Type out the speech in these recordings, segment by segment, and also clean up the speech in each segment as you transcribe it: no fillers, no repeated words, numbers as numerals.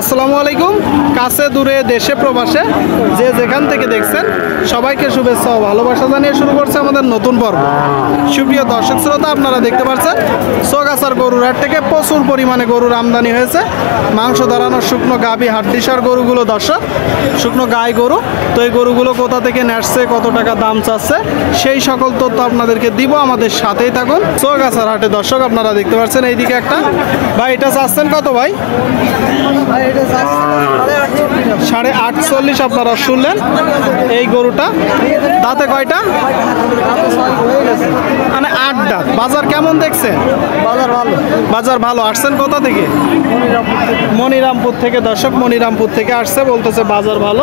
আসসালামু আলাইকুম। কাছে দূরে দেশে প্রবাসে যে যেখান থেকে দেখছেন সবাইকে শুভেচ্ছা ও ভালোবাসা জানিয়ে শুরু করছে আমাদের নতুন পর্ব। সুপ্রিয় দর্শক শ্রোতা, আপনারা দেখতে পাচ্ছেন চৌগাছার গরুর হাট থেকে প্রচুর পরিমাণে গরুর আমদানি হয়েছে। মাংস ধরানোর শুকনো গাভী হাড্ডিসার গরুগুলো দর্শক, শুকনো গাই গরু। তো এই গরুগুলো কোথা থেকে নেসছে, কত টাকা দাম চাচ্ছে, সেই সকল তথ্য আপনাদেরকে দিব। আমাদের সাথেই থাকুন। চৌগাছার হাটে দর্শক আপনারা দেখতে পাচ্ছেন এইদিকে একটা ভাই, এটা চাচ্ছেন কত ভাই? 48,500 আপনারা শুনলেন। এই গরুটা দাঁতে কয়টা? মানে 8 দাঁত। বাজার কেমন দেখছেন? বাজার ভালো। আসছেন কোথা থেকে? মনিরামপুর থেকে দর্শক, মনিরামপুর থেকে আসছে, বলতেছে বাজার ভালো।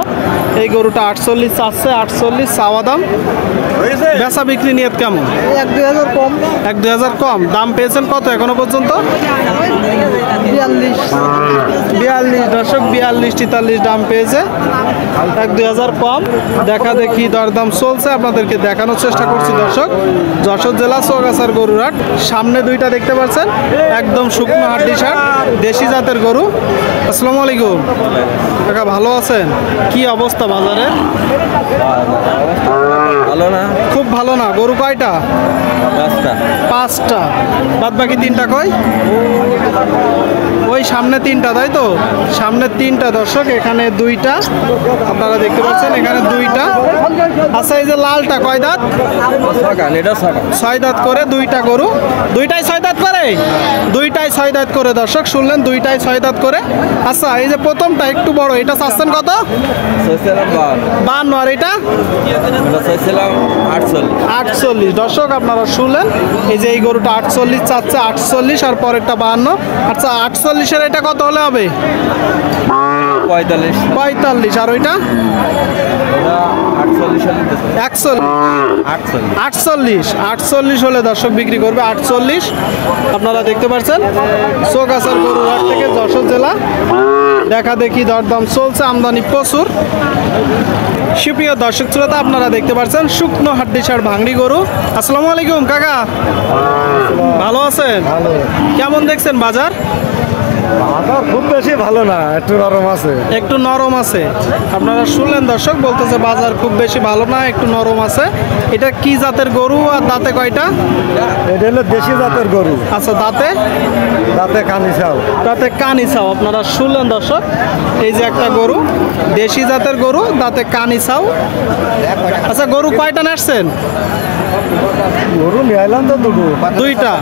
এই গরুটা 48 চাচ্ছে, 48 চাওয়া দাম। বেচা বিক্রি নিয়ত কেমন? 1-2,000 কম। 1-2,000 কম। দাম পেয়েছেন কত এখনো পর্যন্ত? 42 দর্শক, 42-43 দাম পেয়েছে। 1-2,000 কম। দেখা দেখি দরদাম চলছে, আপনাদেরকে দেখানোর চেষ্টা করছি দর্শক। যশোর জেলা চৌগাছার গরুর হাট। সামনে দুইটা দেখতে পাচ্ছেন একদম শুকনো হাড্ডিসার দেশি জাতের গরু। আসসালামু আলাইকুম কাকা, ভালো আছেন? কি অবস্থা বাজারে? ভালো না, খুব ভালো না। গরু কয়টা? 5টা। বাদ বাকি 3টা কই? ওই সামনে 3টা, তাই তো? সামনে 3টা দর্শক, এখানে 2টা আপনারা দেখতে পাচ্ছেন, এখানে 2টা। আচ্ছা, এই যে লালটা কয় দাঁত? 6 দাঁত করে 2টা গরু। 2টাই 6 দাঁত করে? 2টাই 6 দাঁত করে দর্শক, শুনলেন? 2টাই 6 দাঁত করে। আচ্ছা, এই যে প্রথমটা একটু বড়, এটা চাচ্ছেন কত? 52। আর এটা 48 দর্শক, আপনারা শুনলেন। এই যে এই গরুটা 48 চাচ্ছে, 48 আর পরেরটা 52। আচ্ছা, 48-এর এটা কত হলে হবে? 45। আর ওইটা 48 হলে দর্শক বিক্রি করবে। 48 আপনারা দেখতে পাচ্ছেন চৌগাছার গরুর হাট থেকে যশোর জেলা। দেখা দেখি দরদাম চলছে, আমদানি প্রচুর। সুপ্রিয় দর্শক শ্রোতা, আপনারা দেখতে পাচ্ছেন শুকনো হাড্ডিসার ভাঙড়ি গরু। আসসালামু আলাইকুম কাকা, ভালো আছেন? কেমন দেখছেন বাজার? খুব বেশি ভালো না, একটু নরম আছে। একটু নরম আছে। আপনারা শুনলেন দর্শক, বলতেছে বাজার খুব বেশি ভালো না, একটু নরম আছে। এটা কি জাতের গরু আর দাঁতে কয়টা? এটা হলো দেশি জাতের গরু। আচ্ছা, দাঁতে কানিসাও। দাঁতে কানিসাও। আপনারা শুনলেন দর্শক, এই যে একটা গরু, দেশি জাতের গরু, দাঁতে কানিসাও। আচ্ছা, গরু কয়টা নেসছেন? গরু নিয়ে এলাম তো দুইটা।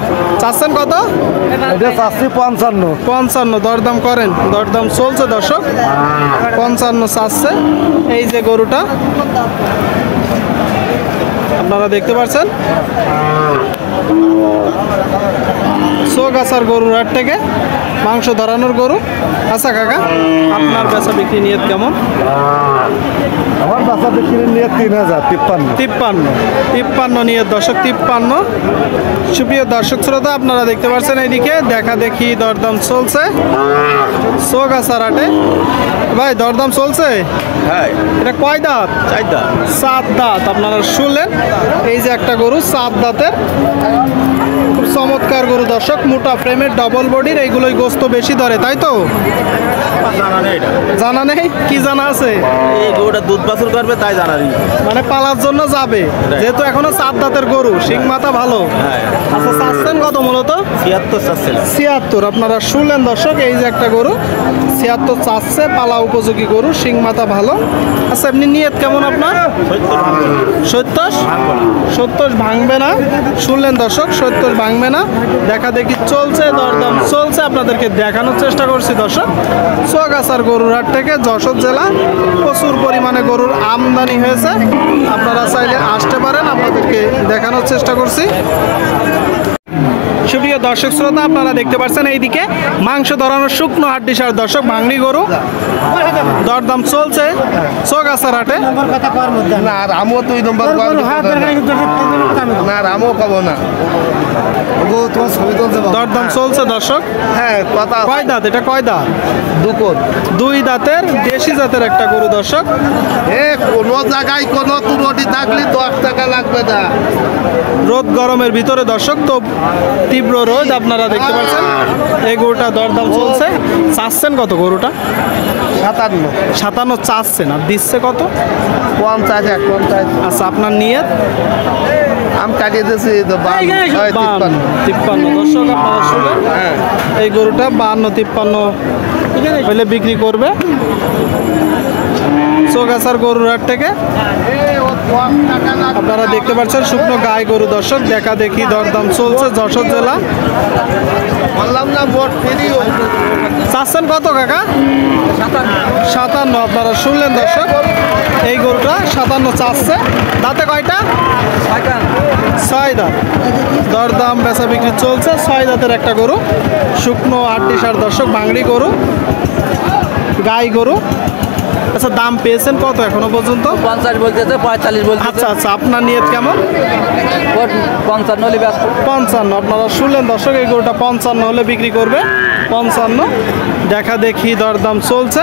চাচ্ছেন কত? এটা চাচ্ছি 55। দরদাম করেন, দরদাম চলছে দর্শক। 55 চাচ্ছে এই যে গরুটা, আপনারা দেখতে পাচ্ছেন চৌগাছার গরুর হাট থেকে মাংস ধরানোর গরু। আচ্ছা কাকা, আপনার বেচা বিক্রি নিয়ত কেমন? আমার বেচা বিক্রি নিয়ে 53 নিয়ত দর্শক, 53। সুপ্রিয় দর্শক শ্রোতা, আপনারা দেখতে পাচ্ছেন এইদিকে দেখা দেখি দরদাম চলছে চৌগাছার হাটে। ভাই, দরদাম চলছে? এটা কয় দাঁত? 7 দাঁত। আপনারা শুনলেন, এই যে একটা গরু 7 দাঁতের, খুব চমৎকার গরু দর্শক, মোটা ফ্রেমের, ডবল বডির। এইগুলোই গোস্ত বেশি ধরে, তাই তো? জানা নেই? কি জানা আছে? এই গরুটা দুধ বাছুর করবে, তাই জানা নেই। মানে পালার জন্য যাবে, যেহেতু এখনো 7 দাঁতের গরু, শিং মাথা ভালো। আচ্ছা, চাচ্ছেন কত মূলত? 76। আপনারা শুনলেন দর্শক, এই যে একটা গরু 76 চাচ্ছে, পালা উপযোগী গরু, শিং মাথা ভালো। আচ্ছা, এমনি নিয়ত কেমন আপনার? 70 ভাঙবে না। শুনলেন দর্শক, 70 ভাঙবে না। দেখা দেখি চলছে, দরদাম চলছে, আপনাদেরকে দেখানোর চেষ্টা করছি দর্শক। চৌগাছার গরুর হাট থেকে যশোর জেলা প্রচুর পরিমাণে গরুর আমদানি হয়েছে। আপনারা চাইলে আসতে পারেন, আপনাদেরকে দেখানোর চেষ্টা করছি। সুপ্রিয় দর্শক শ্রোতা, আপনারা দেখতে পাচ্ছেন এইদিকে মাংস ধরানোর শুকনো হাড্ডিসার দর্শক ভাঙড়ি গরু। দরদাম চলছে চৌগাছার হাটে। না, আর আমিও 2 নম্বর না, আর আমিও পাবো না। তোমার ছবি তুলতে দরদাম চলছে দর্শক। হ্যাঁ কথা কয় দাঁত এটা, কয় দাঁত? দুকোন। দুই দাঁতের দেশি জাতের একটা গরু দর্শক। কোনো জায়গায় কোনো ত্রুটি থাকলে 10 টাকা লাগবে না। রোদ গরমের ভিতরে দর্শক, তো তীব্র রোদ আপনারা দেখতে পাচ্ছেন। এই গরুটা দরদাম চলছে। চাচ্ছেন কত গরুটা? 57 57 চাচ্ছেন, আর দিচ্ছে কত? 50 50। আচ্ছা, আপনার নিয়ত? আমি কাটিয়ে দিয়েছি তো 52 53 দর্শক আপনারা শুনলেন। হ্যাঁ এই গরুটা 52 53 হলে বিক্রি করবে চৌগাছার গরুর হাট থেকে। আপনারা দেখতে পাচ্ছেন শুকনো গাই গরু দর্শক, দেখা দেখি দরদাম চলছে যশোর জেলা। বললাম না মোট ফ্রি। চাচ্ছেন কত কাকা? 57 আপনারা শুনলেন দর্শক। এই গরুটা 57 চাচ্ছে। দাঁতে কয়টা? 6 দাঁত। দরদাম বেচা বিক্রি চলছে। 6 দাঁতের একটা গরু, শুকনো আটটি সার দর্শক, বাংড়ি গরু, গাই গরু। আচ্ছা, দাম পেয়েছেন কত এখনো পর্যন্ত? 50 বলতেছে, 45 বলতেছে। আচ্ছা আচ্ছা, আপনার নিয়ত কেমন? 55 হলে ব্যস্ত। 55 আপনারা শুনলেন দর্শক, এই গরুটা 55 হলে বিক্রি করবে। 55 দেখা দেখি দরদাম চলছে।